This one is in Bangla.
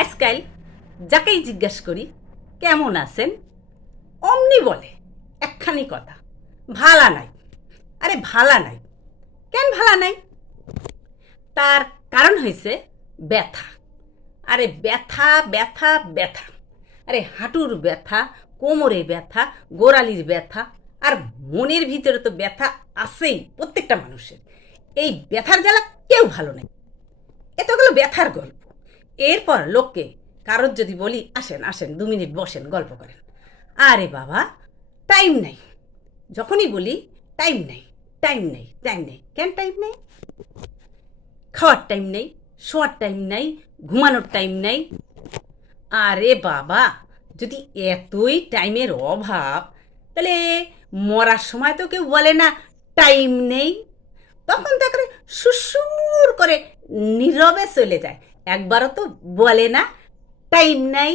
আজকাল যাকেই জিজ্ঞেস করি কেমন আছেন, অমনি বলে একখানি কথা, ভালা নাই। আরে ভালা নাই, কেন ভালা নাই? তার কারণ হয়েছে ব্যথা। আরে ব্যথা ব্যথা ব্যথা, আরে হাঁটুর ব্যথা, কোমরে ব্যথা, গোড়ালির ব্যথা, আর মনের ভিতরে তো ব্যথা আছেই প্রত্যেকটা মানুষের। এই ব্যথার জ্বালা কেউ ভালো নেই। এ তো গেল ব্যথার গল্প। এরপর লোককে কারোর যদি বলি আসেন আসেন 2 মিনিট বসেন গল্প করেন, আরে বাবা টাইম নেই। যখনই বলি টাইম নেই, টাইম নেই, টাইম নেই, কেন টাইম নেই? খাওয়ার টাইম নেই, শোয়ার টাইম নেই, ঘুমানোর টাইম নেই। আরে বাবা, যদি এতই টাইমের অভাব, তাহলে মরার সময় তো কেউ বলে না টাইম নেই। তখন তো একেবারে সুসুর করে নীরবে চলে যায়, একবারও তো বলে না টাইম নাই।